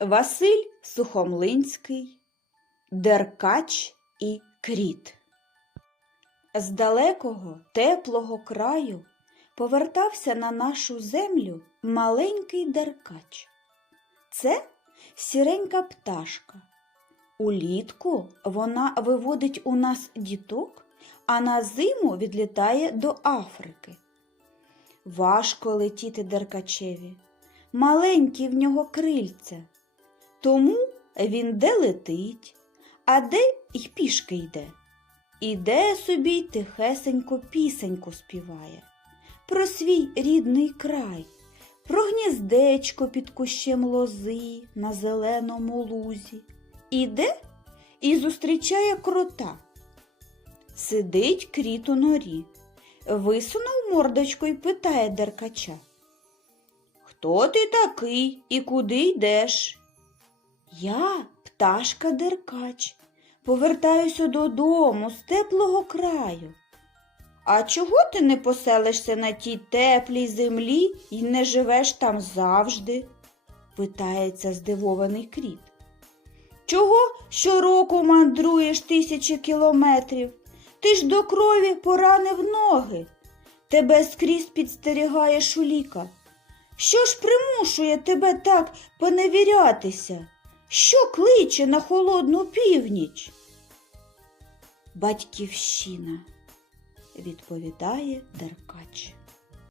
Василь Сухомлинський, Деркач і Кріт. З далекого теплого краю повертався на нашу землю маленький деркач. Це сіренька пташка. Улітку вона виводить у нас діток, а на зиму відлітає до Африки. Важко летіти деркачеві, маленькі в нього крильця. Тому він де летить, а де й пішки йде. Іде собі й тихесенько пісеньку співає про свій рідний край, про гніздечко під кущем лози на зеленому лузі. Іде і зустрічає крота. Сидить кріт у норі, висунув мордочку й питає деркача. Хто ти такий і куди йдеш? Я пташка деркач, повертаюся додому з теплого краю. А чого ти не поселишся на тій теплій землі і не живеш там завжди? питається здивований кріт. Чого щороку мандруєш тисячі кілометрів? Ти ж до крові поранив ноги. Тебе скрізь підстерігає шуліка. Що ж примушує тебе так поневірятися? Що кличе на холодну північ? Батьківщина, відповідає Деркач.